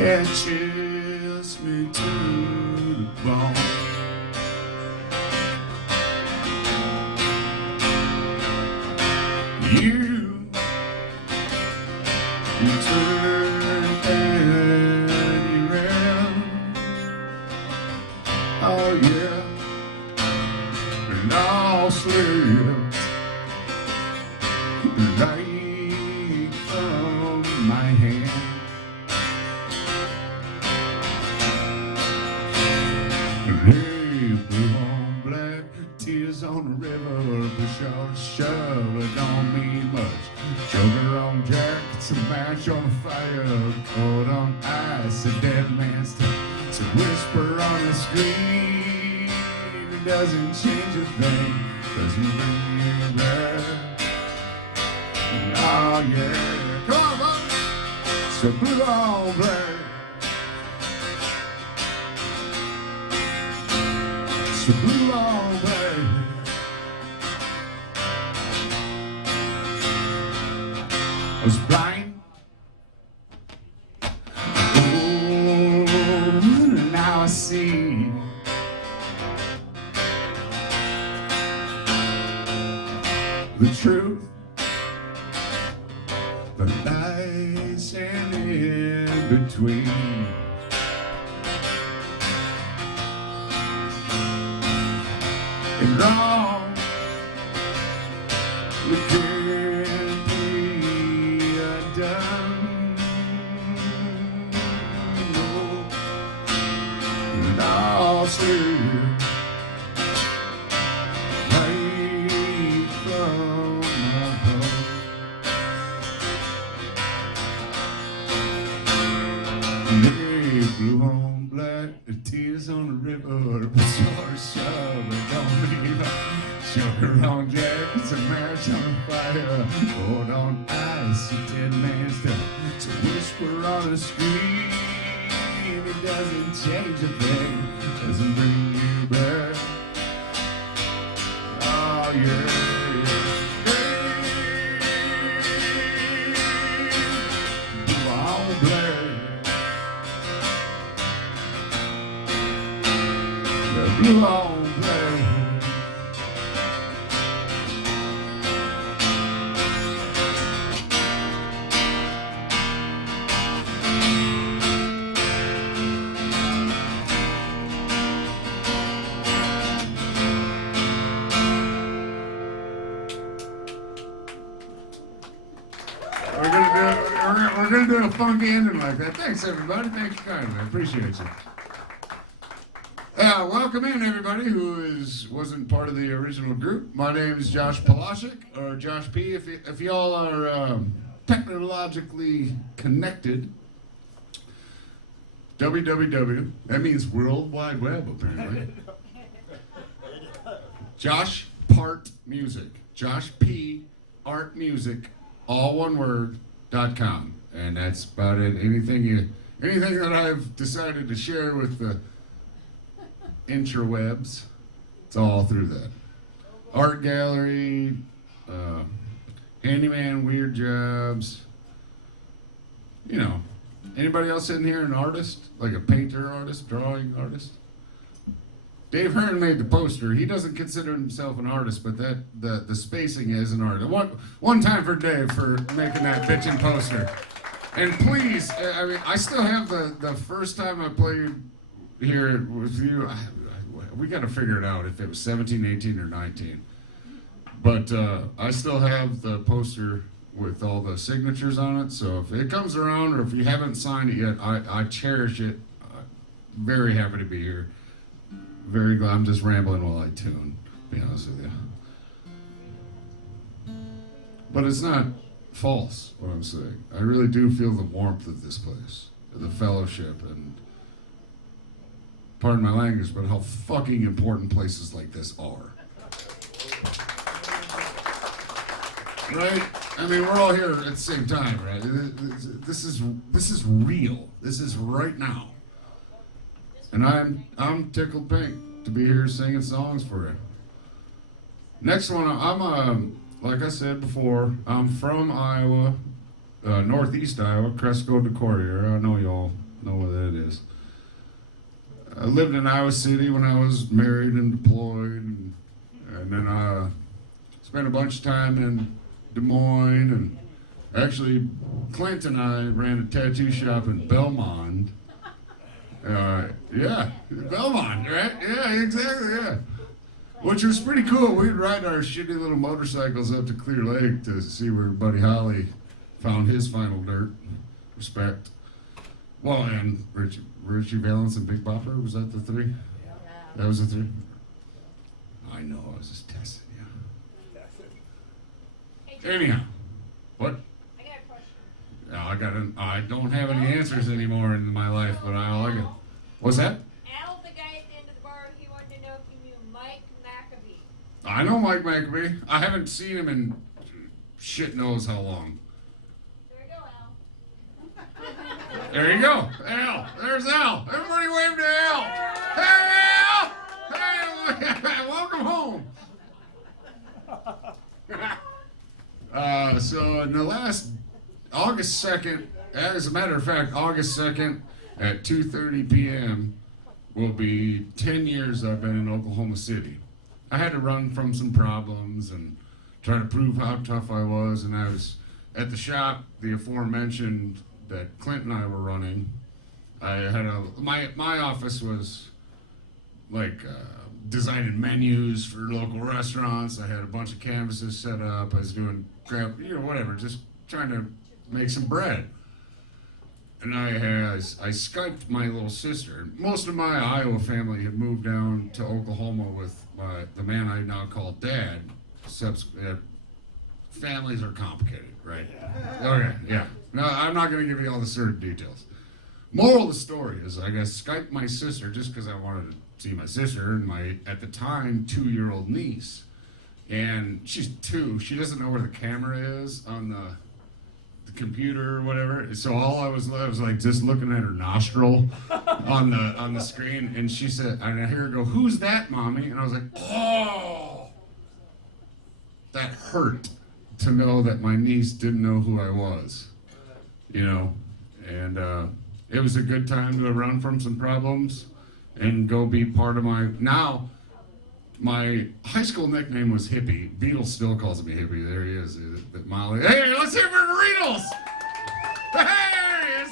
It chills me to the bone. You turn and around. Oh yeah, and I'll slip right from my hand. Hey, blue on black, tears on the river, push out, shove, it don't mean much. Sugar on jackets, a match on fire, cold on ice, a dead man's touch. It's a whisper on the screen, it doesn't change a thing, doesn't bring you back. Oh yeah, come on, it's a blue on black. It's a blue on black. I was blind. Oh, now I see. The truth, the lies and in between. And wrong, we can't be undone. No, and I'll see right from my heart. Hey, blue on black, the tears on the river, but you're shove, it don't mean sugar on jackets, a match on fire, cold on ice, a dead man's death. It's a whisper on the screen, it doesn't change a thing, doesn't bring you back. Oh yeah. Blue on black. Blue on black. We're gonna do a funky ending like that. Thanks everybody. Thanks kindly. I appreciate you. Welcome in everybody who wasn't part of the original group. My name is Josh Polaschek, or Josh P. If y'all are technologically connected, www, that means World Wide Web apparently. Josh Part Music, Josh P. Art Music, all one word, .com. And that's about it. Anything that I've decided to share with the intrawebs, it's all through that. Art gallery, handyman, weird jobs. You know, anybody else in here an artist? Like a painter artist, drawing artist? Dave Hearn made the poster. He doesn't consider himself an artist, but the spacing is an art. One time for Dave for making that bitchin' poster. And please, I mean, I still have the first time I played here with you. We got to figure it out if it was 17, 18, or 19. But I still have the poster with all the signatures on it. So if it comes around, or if you haven't signed it yet, I cherish it. Very happy to be here. Very glad. I'm just rambling while I tune, to be honest with you. But it's not false, what I'm saying. I really do feel the warmth of this place, the fellowship, and pardon my language, but how fucking important places like this are. Right? I mean, we're all here at the same time, right? This is real. This is right now. And I'm tickled pink to be here singing songs for you. Next one, I'm like I said before, I'm from Iowa, northeast Iowa, Cresco, Decorah area. I know y'all know what that is. I lived in Iowa City when I was married and deployed, and then I spent a bunch of time in Des Moines, and actually Clint and I ran a tattoo shop in Belmont. Yeah, Belmont, right? Yeah, exactly, yeah. Which was pretty cool. We'd ride our shitty little motorcycles up to Clear Lake to see where Buddy Holly found his final dirt. Respect. Well, and Richie Valens and Big Bopper, was that the three? Yeah. That was the three? I know, I was just testing you. Hey, anyhow, what? I got a question. I don't have any answers anymore in my life, but I got. What's that? Al, the guy at the end of the bar, he wanted to know if you knew Mike Maccabee. I know Mike Maccabee. I haven't seen him in shit knows how long. There you go, Al. There you go. Al. There's Al. Everybody wave to Al. Hey, Al. Hey, welcome home. So in the last August 2nd, as a matter of fact, August 2nd at 2:30 p.m. will be 10 years I've been in Oklahoma City. I had to run from some problems and try to prove how tough I was, and I was at the shop, the aforementioned that Clint and I were running. I had my office was like designing menus for local restaurants. I had a bunch of canvases set up. I was doing crap, whatever, just trying to make some bread. And I Skyped my little sister. Most of my Iowa family had moved down to Oklahoma with the man I now call Dad. Families are complicated, right? Okay, yeah. No, I'm not going to give you all the certain details. Moral of the story is I Skyped my sister just because I wanted to see my sister and my, at the time, 2-year-old niece. And she's 2. She doesn't know where the camera is on the computer or whatever. So all I was like just looking at her nostril on the screen. And she said, and I hear her go, "Who's that, Mommy?" And I was like, oh, that hurt to know that my niece didn't know who I was, and it was a good time to run from some problems and go be part of my high school nickname was Hippie. Beatles still calls me Hippie. There he is. Molly. Hey, let's hear for Beatles. Hey, there he is.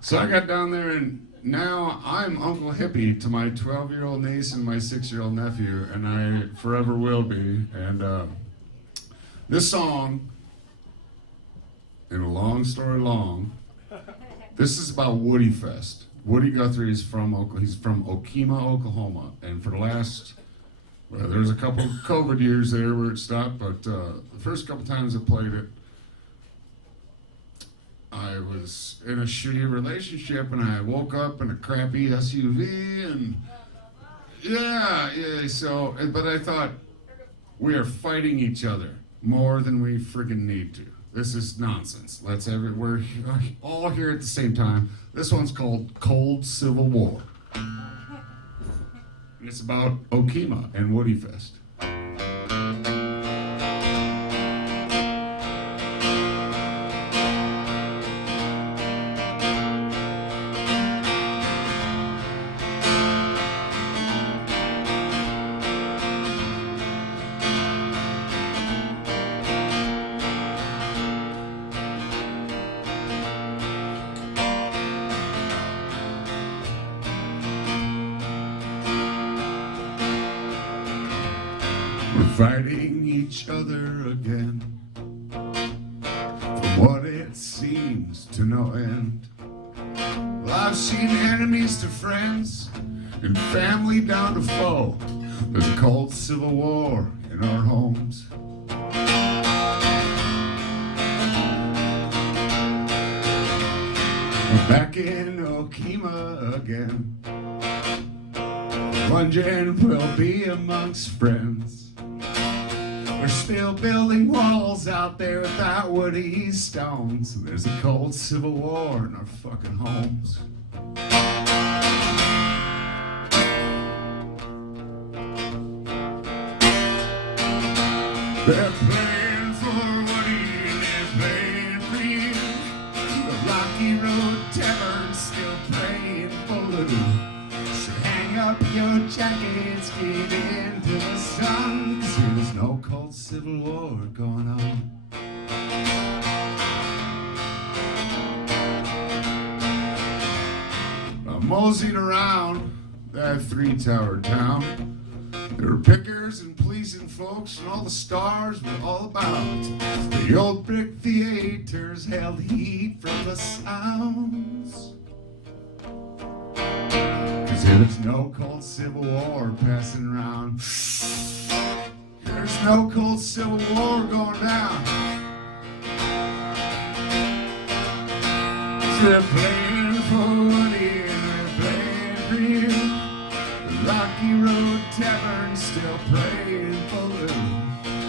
So I got down there, and now I'm Uncle Hippie to my 12-year-old niece and my 6-year-old nephew, and I forever will be. And this song, in a long story long, this is about Woody Fest. Woody Guthrie is from Okemah, Oklahoma, and for the last, there was a couple COVID years there where it stopped, but the first couple times I played it, I was in a shitty relationship, and I woke up in a crappy SUV, and so, but I thought, we are fighting each other more than we friggin' need to. This is nonsense. We're all here at the same time. This one's called Cold Civil War. And it's about Okemah and Woody Fest. Fighting each other again for what it seems to no end. Well, I've seen enemies to friends and family down to foe. There's a cold civil war in our homes. We're back in Okemah again. Lunging will be amongst friends. We're still building walls out there without woody stones. There's a cold civil war in our fucking homes. They're playing for Woody and they're playing for you. The rock up your jackets, get into the sun. 'Cause here there's no cold civil war going on. I moseyed around that three-towered town. There were pickers and policing folks, and all the stars were all about. The old brick theaters held heat from the sounds. 'Cause here there's no cold civil war passing around. There's no cold civil war going down. They're playing for Woody and they're playing for you. The Rocky Road Tavern still praying for you.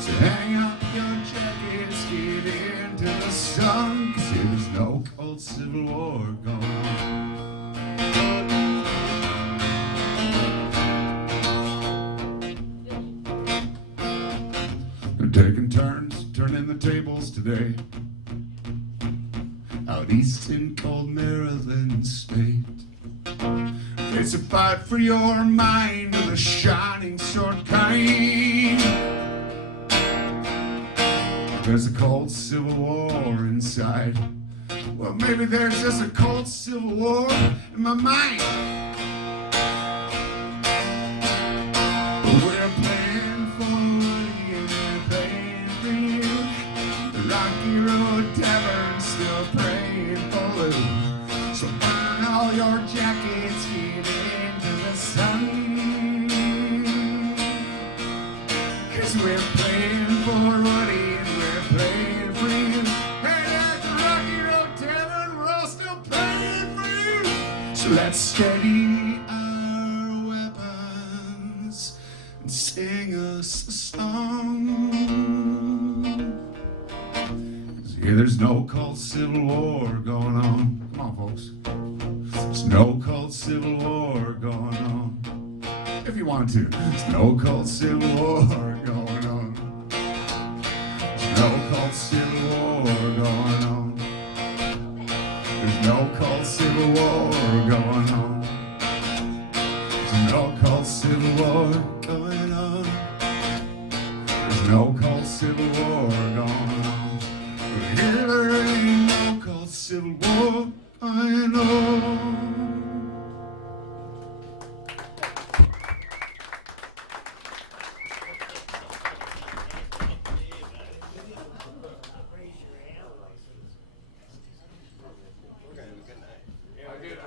So hang up your jackets, get into the sun. 'Cause here there's no cold civil war going on. They're taking turns, turning the tables today. Out east in cold Maryland state. It's a fight for your mind of the shining sword kind. There's a cold civil war inside. Well, maybe there's just a cold civil war in my mind. We're playing for Woody and we're playing for you. The Rocky Road Tavern still praying for you. So burn all your jackets, get into the sun. 'Cause we're playing for Woody and we're playing for you. Hey, at the Rocky Road Tavern, we're all still playing for you. So let's steady our weapons and sing us a song. 'Cause here there's no cold civil war going on. Come on, folks. There's no cold civil war going on. If you want to. There's no cold civil war going on. There's no cold civil war going on. There's no cold civil war going on. There's no cold civil war going on. There's no cold civil war going on. But here there ain't no cold civil war going on.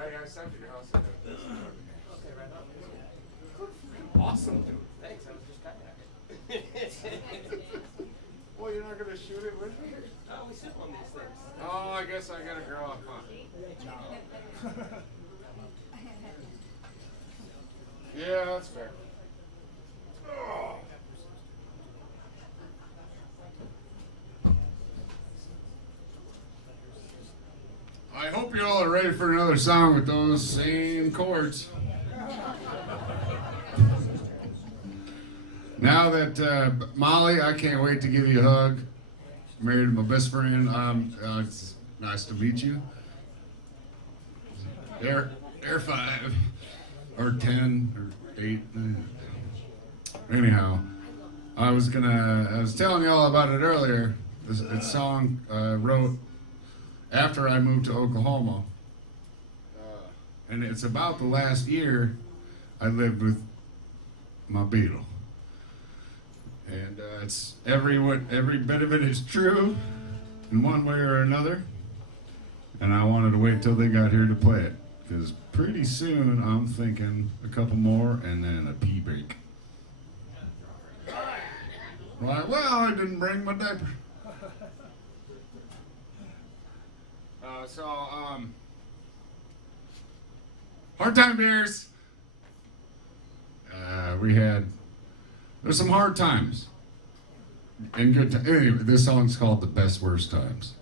I sent you your house. Okay, right on. Awesome. Thanks, I was just cutting at it. Well, you're not gonna shoot it with me? Oh, we sip on these things. Oh, I guess I gotta grow up, huh? Yeah, that's fair. Oh. I hope you all are ready for another song with those same chords. Now that Molly, I can't wait to give you a hug. Married to my best friend. It's nice to meet you. Air 5 or 10 or 8. Anyhow, I was telling y'all about it earlier. This song I wrote after I moved to Oklahoma, and it's about the last year I lived with my Beatle. And it's every bit of it is true in one way or another. And I wanted to wait till they got here to play it, because pretty soon I'm thinking a couple more and then a pee break. Like, well, I didn't bring my diaper. Hard time beers. There's some hard times and good times. Anyway, this song's called The Best Worst Times.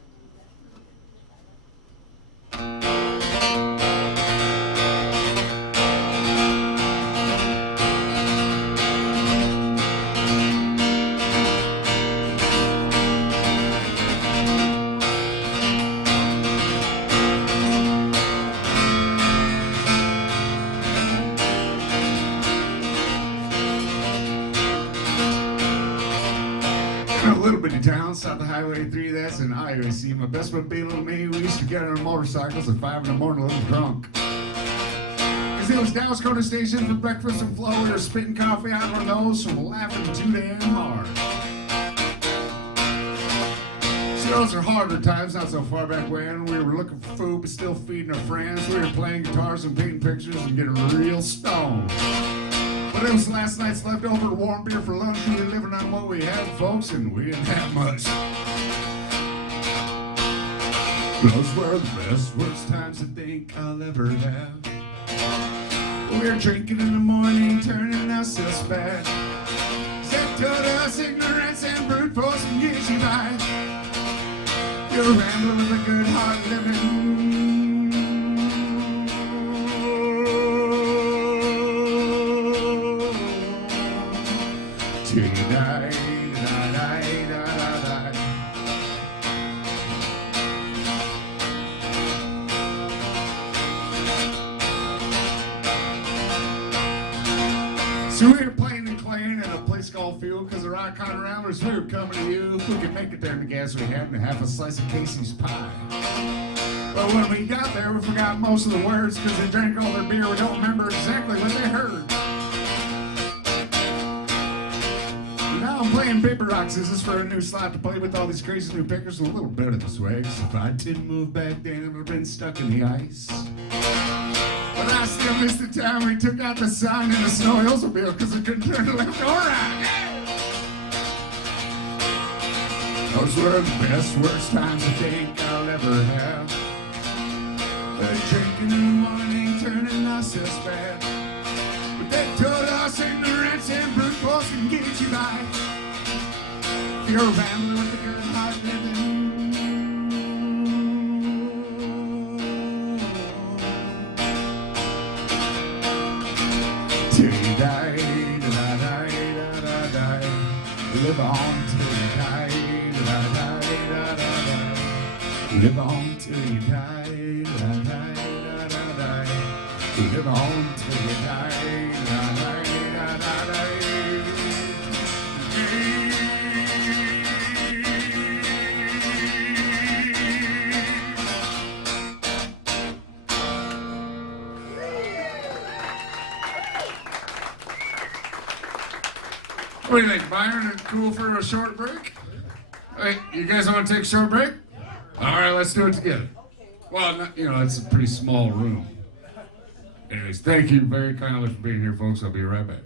Little bitty town, south of Highway 3, that's in Iowa. See, my best buddy Bill and me, we used to get on our motorcycles at 5 in the morning, a little drunk. Cause it was Dallas Corner Station for breakfast and flow. We were spitting coffee out of our nose from laughing too damn hard. See, those are harder times, not so far back when. We were looking for food, but still feeding our friends. We were playing guitars and painting pictures and getting real stoned. But it was last night's leftover warm beer for lunch. We were living on what we had, folks, and we didn't have much. Those were the best, worst times I think I'll ever have. We were drinking in the morning, turning ourselves bad. Said to us, ignorance and brute force can get you by. You're rambling with a good heart living. Till you die, die, die, die, die. So we were playing and playing at a place called Field because the rock on rounders, we were coming to you. If we could make it there in the gas we had and half a slice of Casey's pie. But when we got there, we forgot most of the words because they drank all their beer. We don't remember exactly what they heard. Now I'm playing paper rock scissors for a new slot to play with all these crazy new pickers and a little bit of the swags. If I didn't move back then, I would have been stuck in the ice. But I still miss the time we took out the sign in the snow Oldsmobile because I couldn't turn left or right. Those were the best, worst times I think I'll ever have. Drinking in the morning, turning ourselves bad. But they told us ignorance and brute force can get you by. You're rambling with a good heart living. Till you die, da da da da da. Live on till you die, da da da da da. Live on till you die, da da da da. Live on till you die, da da da da. What do you think, Byron? Is it cool for a short break? Hey, you guys want to take a short break? All right, let's do it together. Well, it's a pretty small room. Anyways, thank you very kindly for being here, folks. I'll be right back.